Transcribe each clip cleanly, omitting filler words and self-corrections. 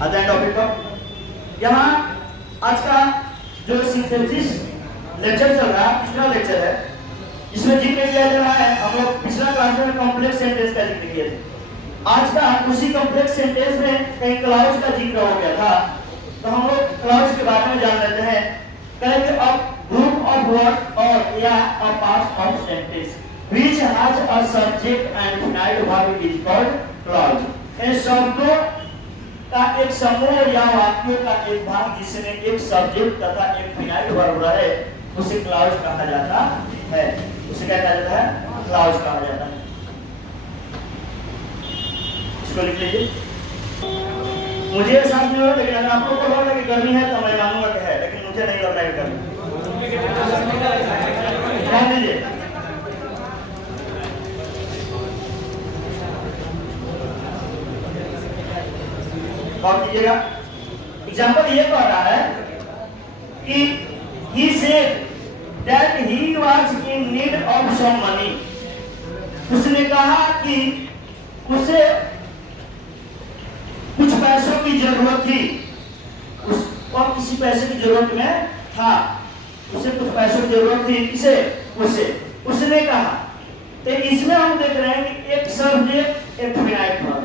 आता है टॉपिक को। यहाँ आज का जो सिंथेसिस लेक्चर चल रहा है, तीसरा लेक्चर है, इसमें जिक्र किया जा रहा है। हम लोग पिछला क्लास में कॉम्प्लेक्स सेंटेंस का जिक्र किए थे। आज का उसी कॉम्प्लेक्स सेंटेंस में कई क्लाउज का जिक्र हो गया था, तो हम लोग क्लाउज के बारे में जान लेते हैं। कहेंगे अब ग्रुप ऑफ वर्ड और या a part of sentence which has a subject and finite verb is called clause. इन शब्दों का एक समूह या वाक्यों का एक भाग जिसमें एक सब्जेक्ट तथा एक फिनाइल वर्ब रहे उसे क्लाउज कहा जाता है। उसे क्या कहा जाता है? क्लाउज कहा जाता है। इसको लिख लीजिए। मुझे एहसास नहीं हो रहा, लेकिन अगर आप लोगों को लग रहा है कि गर्मी है तो मैं मानूंगा कि है, लेकिन मुझे नहीं लग रहा है गर्मी। ध्यान दीजिए। और कीजिएगा। एग्जाम्पल ये कह रहा है कि he said that he was in need of some money। उसने कहा कि उसे कुछ पैसों की जरूरत थी। उसको किसी पैसे की जरूरत में था, उसे कुछ पैसों की जरूरत थी। किसे? उसे। उसने कहा। तो इसमें हम देख रहे हैं कि एक सब्जेक्ट एक फिनाइल वर्ब,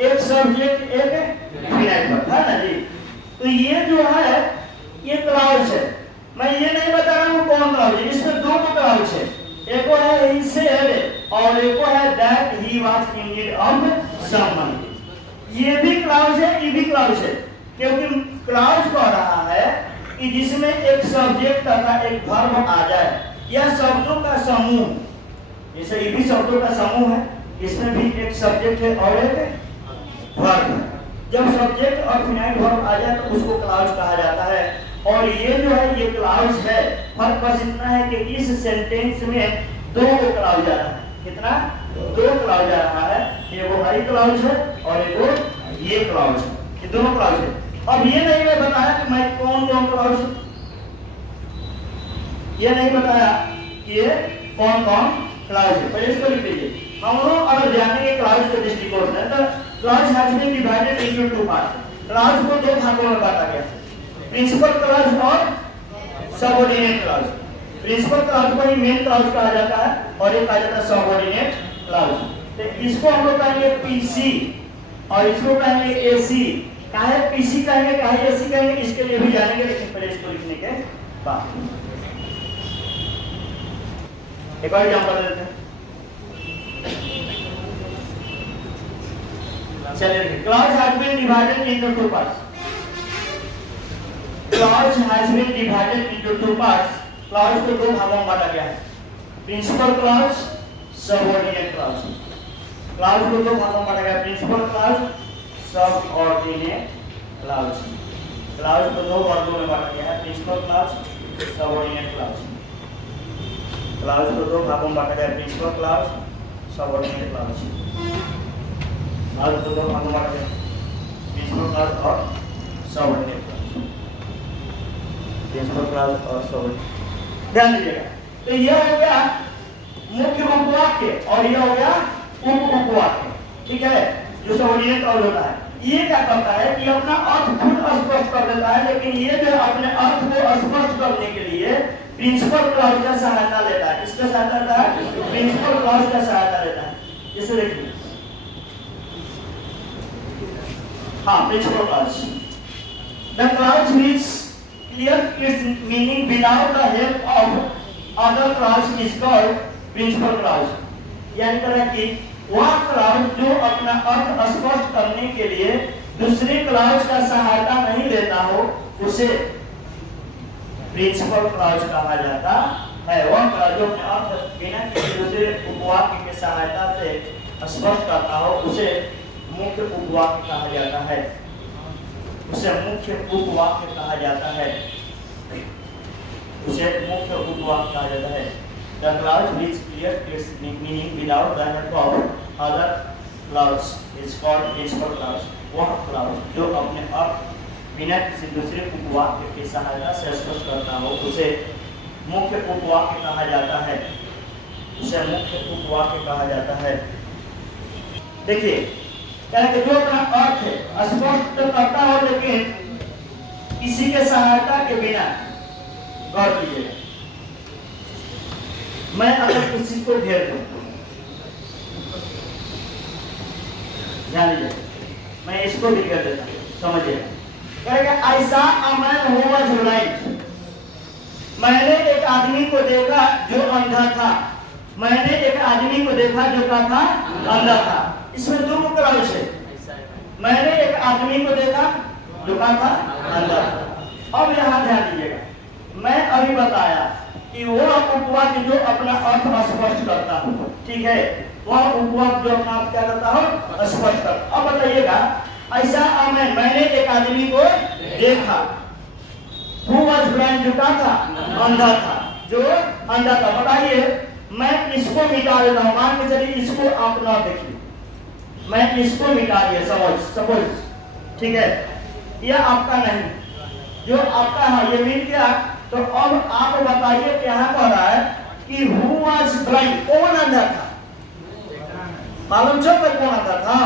एक सब्जेक्ट एक फिनाइल वर्ब, है ना जी। तो ये जो है ये क्लाउज है। मैं ये नहीं बता रहा हूँ कौन क्लाउज है, इसमें दो क्लाउज है। एक है he said और एक है that he was in need of some money। ये भी क्लाउज है, ये भी क्लाउज है, क्योंकि क्लाउज कह रहा है कि जिसमें एक सब्जेक्ट तथा एक वर्ब आ जाए या शब्दों का समूह, जैसे ये भी शब्दों का समूह है, इसमें भी एक सब्जेक्ट है और एक वर्ब है। जब सब्जेक्ट और फिनाइल वर्ब आ जाए तो उसको क्लाउज कहा जाता है। और ये जो है ये क्लाउज है। फर्क बस इतना है कि इस सेंटेंस में दो को क्लाउज आ रहा है। कितना? दो क्लाउज आ रहा है। ये वो हाई क्लाउज है और एक वो ये क्लाउज है। ये दोनों क्लाउज है। अब ये नहीं मैं बताया कि मैं कौन कौन क्लाउज है, ये नहीं बताया कि ये कौन कौन क्लाउज है। पहले इसको लिख लीजिए। हम लोग अगर जानेंगे क्लाउज के दृष्टिकोण से तो clause has been divided into two parts. Clause को दो भागों में बांटा गया है, प्रिंसिपल क्लाउज और सबऑर्डिनेट क्लाउज। प्रिंसिपल क्लाउज को ही मेन क्लाउज कहा जाता है और एक कहा जाता है सबऑर्डिनेट क्लाउज। तो इसको हम लोग कहेंगे पीसी और इसको कहेंगे एसी। काहे पीसी कहेंगे, काहे एसी कहेंगे, इसके लिए भी जानेंगे, लेकिन पहले इसको लिखने के बाद एक और एग्जांपल देते हैं। चलिए, clause has been divided into two parts. Clause has been divided into two parts. Clause को दो भागों में बांटा गया है, principal clause, subordinate clause. Clause को दो भागों में बांटा गया है, principal clause, subordinate clause. Clause को दो वर्गों में बांटा गया है, principal clause, subordinate clause. Clause को दो भागों में बांटा गया है, principal clause, subordinate clause. Clause को दो भागों में बांटा गया है, प्रिंसिपल क्लाउज और सबऑर्डिनेट क्लाउज। प्रिंसिपल क्लाउज और सबऑर्डिनेट। ध्यान दीजिएगा। तो यह हो गया मुख्य उपवाक्य और यह हो गया उप उपवाक्य। ठीक है, जो सबऑर्डिनेट क्लाउज होता है ये क्या करता है कि अपना अर्थ खुद स्पष्ट कर देता है, लेकिन ये जो अपने अर्थ को स्पष्ट करने के लिए प्रिंसिपल क्लाउज का सहायता लेता है। किसका सहायता लेता है? प्रिंसिपल क्लाउज का सहायता लेता है। इसे देखिए, हाँ, principal clause. The clause which clear its meaning without the help of other clause is called principal clause. यानी तरह की वह क्लाउज जो अपना अर्थ स्पष्ट करने के लिए दूसरे क्लाउज का सहायता नहीं लेता हो उसे प्रिंसिपल क्लाउज कहा जाता है। वह क्लाउज जो अपने अर्थ बिना किसी दूसरे उपवाक्य की सहायता से स्पष्ट करता हो उसे मुख्य उपवाक्य कहा जाता है। उसे मुख्य उपवाक्य कहा जाता है। उसे मुख्य उपवाक्य कहा जाता है। The clause which clears its meaning without the help of other clause is called principal clause। वह clause जो अपने अर्थ बिना किसी दूसरे उपवाक्य की सहायता से स्पष्ट करता हो उसे मुख्य उपवाक्य कहा जाता है। उसे मुख्य उपवाक्य कहा जाता है। देखिए कि जो अपना अर्थ है स्पष्ट तो करता हो, लेकिन किसी के सहायता के बिना। गौर कीजिएगा, मैं अगर किसी को घेर दूं, ध्यान दीजिए, मैं इसको भी घेर देता हूं, समझिए। कहेगा ऐसा अमन हुआ जुलाई, मैंने एक आदमी को देखा जो अंधा था, मैंने एक आदमी को देखा जो क्या था, अंधा था। इसमें दो मुकरार है, मैंने एक आदमी को देखा जो क्या था, अंधा था। अब यहाँ ध्यान दीजिएगा, मैं अभी बताया कि वह उपवाद जो अपना अर्थ स्पष्ट करता हो, ठीक है, वह उपवाद जो अपना क्या करता हो, स्पष्ट करता। अब बताइएगा, ऐसा आमेन, मैंने एक आदमी को देखा, वो जो क्या था, अंधा था, जो अंधा था। बताइए, मैं इसको मिटा देता हूँ, मान के चलिए इसको आप ना देखिए, मैं इसको मिटा दिया, सपोज, ठीक है, यह आपका नहीं, जो आपका है ये मिल गया। तो अब आप बताइए, यहाँ कह रहा है कि who was blind, कौन अंधा था, मालूम चल कौन अंधा था,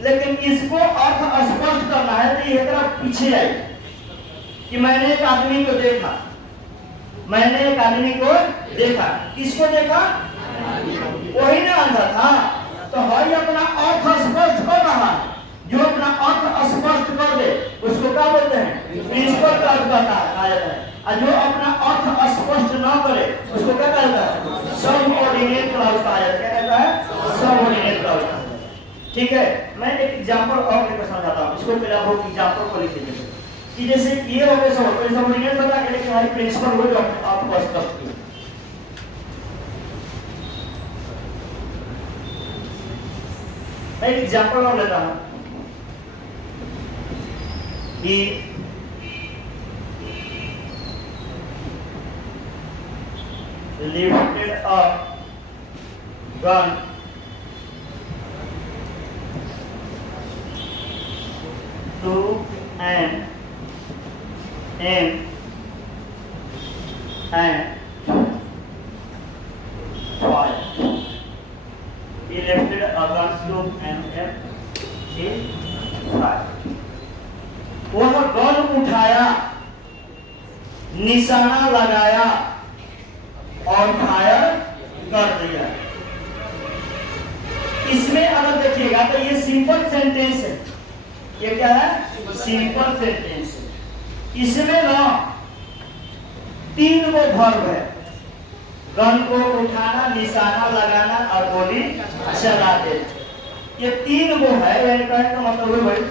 लेकिन इसको अर्थ स्पष्ट करना है तो ये पीछे आई कि मैंने एक आदमी को देखा, मैंने एक आदमी को देखा, किसको देखा, वही ना अंधा था। तो हई अपना अर्थ स्पष्ट कर रहा है, जो अपना अर्थ स्पष्ट कर दे उसको क्या बोलते हैं, प्रिंसिपल का अर्थ कहता है। और जो अपना अर्थ स्पष्ट ना करे उसको क्या कहता है, सबऑर्डिनेट क्लॉज कहा जाता है। क्या कहता है, सबऑर्डिनेट क्लॉज। ठीक है, मैं एक एग्जांपल और लेकर समझाता हूं, इसको पहले आप एग्जांपल को लिख लीजिए कि जैसे ये हो गया सबऑर्डिनेट बता के, लेकिन हमारी प्रिंसिपल वो जो आपको स्पष्ट किया। मैं एक एग्जांपल और लेता हूं कि lifted a gun to an aim and fire. He lifted a gun to an aim and fire. वह गन उठाया, निशाना लगाया और फायर कर दिया। इसमें अगर देखिएगा तो ये सिंपल सेंटेंस है, ये क्या है, सिंपल सेंटेंस है। इसमें ना तीन वो वर्ब है, गन को उठाना, निशाना लगाना और गोली चला देना। ये तीन वो है, यानी कहने का मतलब है भाई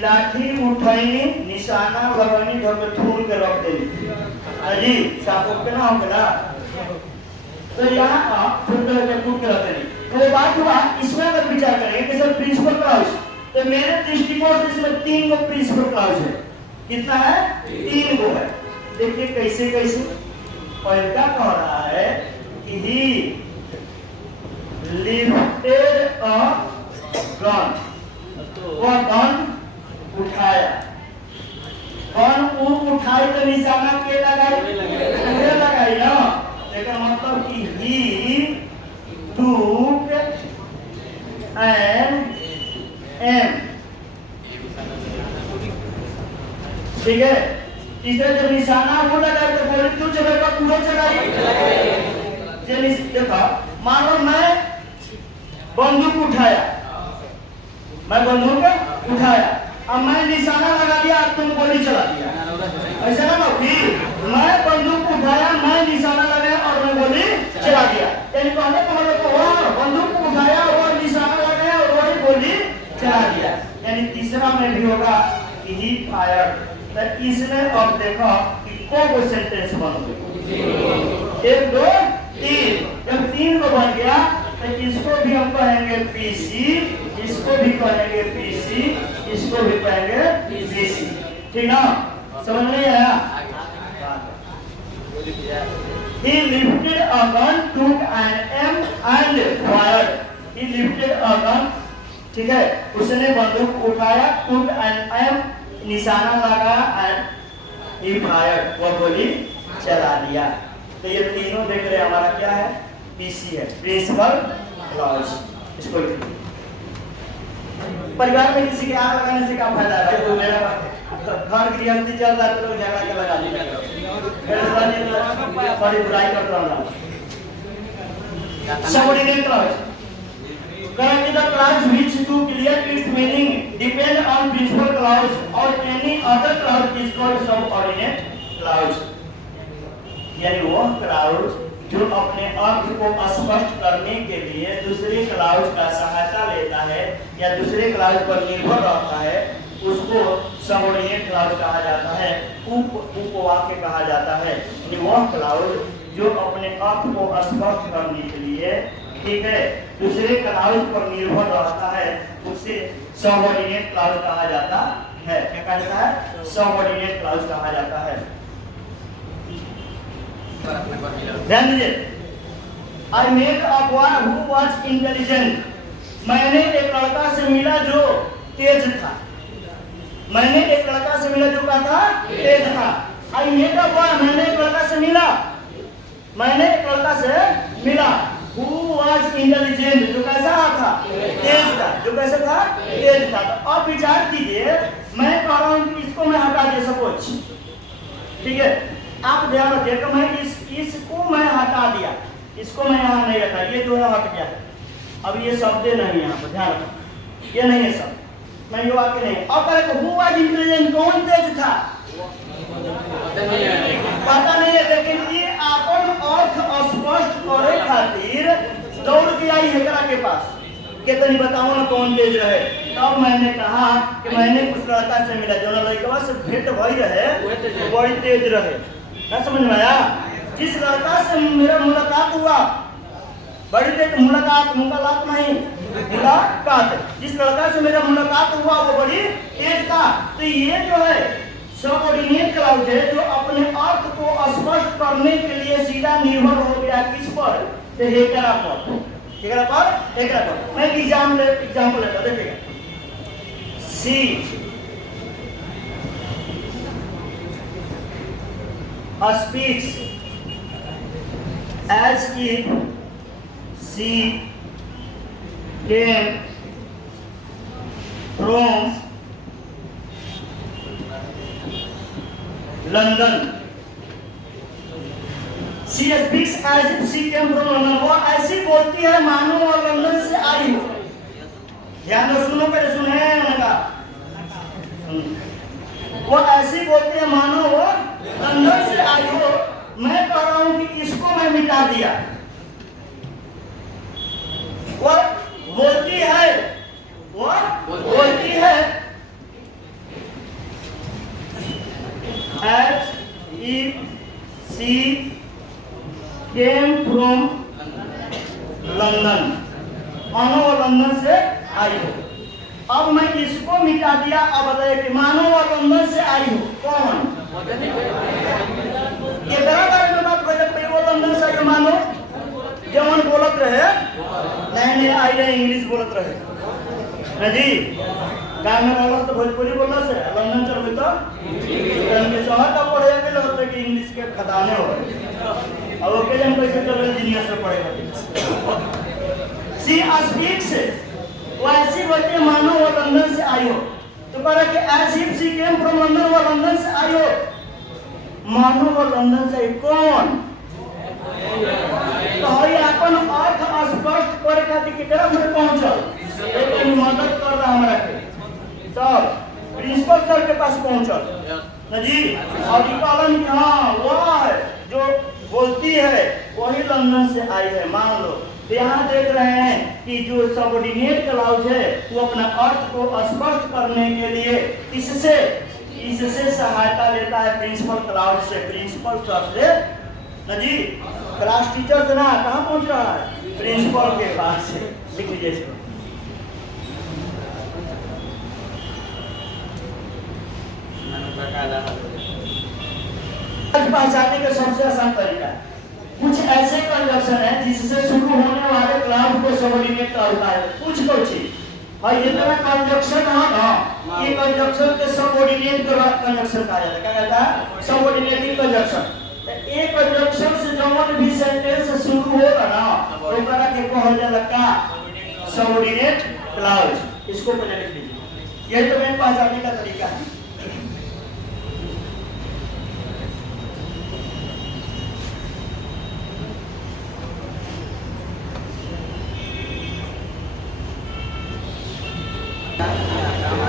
लाठी उठाई, निशाना लगनी, घर में थूर के रख देनी, अजी साफ पे ना होगा ना, तो यहाँ आप थूर के कूट के रख देनी। तो बात हुआ, इसमें अगर विचार करेंगे कि सर प्रिंसिपल क्लॉज, तो मेरे दृष्टिकोण से इसमें तीन गो प्रिंसिपल क्लॉज है। कितना है, तीन गो है। देखिए कैसे कैसे, पहला कह रहा है कि ही लिफ्टेड अ गन, वह गन उठाया, कौन उठाई तो निशाना के लगाई ना, लेकिन मतलब कि ही took an aim, ठीक है। तीसरा जब निशाना वो लगाई तो गोली क्यों चलेगा, पूरा चलाई। देखा, मानो मैं बंदूक उठाया, मैं बंदूक उठाया, अब मैं निशाना लगा दिया, तुम गोली चला दिया, ऐसा ना कि मैं बंदूक उठाया, मैं निशाना लगाया और मैं गोली चला दिया। यानी कहने का मतलब वह बंदूक उठाया, वह निशाना लगाया और वही गोली चला दिया। यानी तीसरा में भी होगा कि ही फायर्ड। तो इसमें अब देखो कि को सेंटेंस बन गए, एक दो तीन। जब तीन को बन गया तो इसको भी हम कहेंगे पीसी, इसको भी कहेंगे पीसी, इसको भी कहेंगे पीसी, ठीक ना, समझ नहीं आया। He lifted a gun, took an aim and fired. He lifted a gun, ठीक है, उसने बंदूक उठाया, took an aim, निशाना लगाया and he fired, वो गोली चला दिया। तो ये तीनों देख रहे हमारा क्या है, पीसी है, प्रिंसिपल क्लॉज। इसको लिखिए। परिवार में किसी के आग लगाने से क्या फायदा है? तो मेरा घर गृहस्थी चल रहा है तो लोग झगड़ा के लगा देंगे, बड़ी बुराई कर रहा हूँ। Subordinate clause. Currently the clause which to clear its meaning depend on principal clause or any other clause is called subordinate clause. यानी वो क्लाउज जो अपने अर्थ को स्पष्ट करने के लिए दूसरे क्लाउज का सहायता लेता है या दूसरे क्लाउज पर निर्भर रहता है, उसको सबऑर्डिनेट क्लाउज कहा जाता है, उपवाक्य कहा जाता है। वह क्लाउज जो अपने अर्थ को स्पष्ट करने के लिए, ठीक है, दूसरे क्लाउज पर निर्भर रहता है, उसे सबऑर्डिनेट क्लाउज कहा जाता है। क्या कहा जाता है? सबऑर्डिनेट क्लाउज कहा जाता है। ध्यान दीजिए, I met a boy who was intelligent. मैंने एक लड़का से मिला जो तेज था। मैंने एक लड़का से मिला जो क्या था? तेज था। I met a boy, मैंने एक लड़का से मिला। मैंने एक लड़का से मिला who was intelligent, जो कैसा था? तेज था। जो कैसा था? तेज था। तो अब विचार कीजिए, मैं कह रहा हूँ कि इसको मैं हटा दे सपोज, ठीक है, आप ध्यान रखिए कि मैं इसको मैं हटा दिया, इसको मैं यहाँ नहीं रखा, ये जो है हट गया। अब ये शब्द नहीं है, यहाँ पर ध्यान रखो, ये नहीं है शब्द, मैं ये वाक्य नहीं। अब कहे हु वाज इंटेलिजेंट, कौन तेज था? पता नहीं है, लेकिन ये अपन अर्थ स्पष्ट करे खातिर दौड़ के आई हेकरा के पास के तनी बताओ ना कौन तेज रहे। तब मैंने कहा कि मैंने उस लड़का से मिला जो लड़का से भेंट भई रहे, बड़ी तेज रहे। ना समझ में आया? जिस लड़का से मेरा मुलाकात हुआ, बड़ी तेज मुलाकात नहीं, मुलाकात, जिस लड़का से मेरा मुलाकात हुआ वो बड़ी तेज था। तो ये जो है सबऑर्डिनेट क्लाउज है, जो अपने अर्थ को स्पष्ट करने के लिए सीधा निर्भर हो गया किस पर? तो हेकरा पर। हेकरा पर, हेकरा पर। मैं एग्जाम्पल लेता, देखिएगा, सी speaks as if she came from London. She speaks as if she came from London. वो ऐसी बोलती है मानो वो लंदन से आई हो। ध्यान दो, सुनो, पहले सुने उनका। वो ऐसी बोलती है मानो वो लंदन से आई हो। मैं कह रहा हूं कि इसको मैं मिटा दिया। वो बोलती है, वो बोलती है as if she came from London, मानो वो लंदन से आई हो। अब मैं इसको मिटा दिया। अब बताइए कि मानो वो लंदन से आई हो, कौन? ये बारे में बात कर, वो लंदन से आई, मानो जवान बोलत रहे, नहीं आई रहे, इंग्लिश बोलत रहे ना जी। गाँव में बोलत तो भोजपुरी बोलना से, लंदन चल गई तो शहर का पढ़े के लगता है कि इंग्लिश के खदाने हो। अब ओके जन कैसे चल रहे दुनिया से पढ़ेगा। सी स्पीक्स, वो ऐसी बोलती है मानो वो लंदन से आई हो। तो कह रहा कि as if she came from London, वो लंदन से आई हो। मानो वो लंदन से, कौन? तो ये अपन अर्थ स्पष्ट करे खातिर कितना में पहुंचल, लेकिन मदद कर रहा हमारा के सर प्रिंसिपल सर के पास पहुंचल ना जी। और कहलन कि हाँ वो है जो बोलती है वही लंदन से आई है, मान लो। तो यहाँ देख रहे हैं कि जो सबऑर्डिनेट क्लाउज है वो अपना अर्थ को स्पष्ट करने के लिए इससे सहायता लेता है प्रिंसिपल क्लाउज से, प्रिंसिपल सर से ना जी। क्लास टीचर से ना कहाँ पहुँच रहा है? प्रिंसिपल के पास से। लिख लीजिए इसको। पहचानने का सबसे आसान तरीका है, कुछ ऐसे कंजक्शन है जिससे शुरू होने वाले क्लाउज को सबऑर्डिनेट कहता है। कुछ और ये तरह कंजक्शन है ना, ये कंजक्शन के सबऑर्डिनेट कंजक्शन कहा जाता है। क्या कहता है? Subordinating conjunction. एक कंजक्शन से जवन भी सेंटेंस शुरू होगा ना, तो ओकरा के कहल जाला का सबऑर्डिनेट क्लाउज। इसको पहले लिख लीजिए। यही तो मेन पहचानने का तरीका है।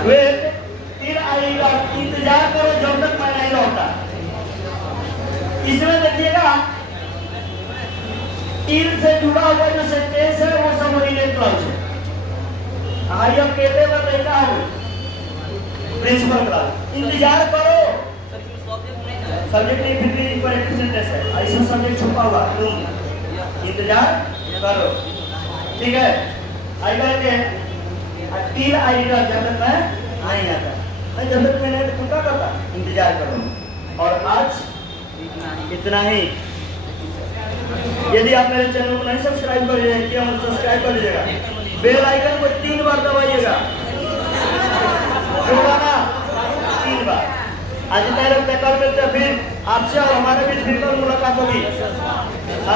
वेट, तीर आएगा, इंतजार करो जब तक मैं नहीं लौटा। इसमें देखिएगा तीर से जुड़ा हुआ जो सेंटेंस है वो सबऑर्डिनेट क्लॉज है। आई अब कहते हुए रहता हूं प्रिंसिपल क्लॉज। इंतजार करो सब्जेक्ट नहीं, फिर इंपरेटिव सेंटेंस है, ऐसा सब्जेक्ट छुपा हुआ तुम इंतजार करो, ठीक है। आई कहते हैं तीर आएगा जब तक मैं नहीं आता, मैं जब तक मैं नहीं तो क्या करता, इंतजार करो। और आज इतना ही। यदि आप मेरे चैनल को नहीं सब्सक्राइब कर रहे हैं, हम सब्सक्राइब कर लीजिएगा, बेल आइकन को 3 बार दबाइएगा, 3 बार। आज इतना लगता है, कल मिलते हैं फिर आपसे और हमारे बीच फिर मुलाकात होगी।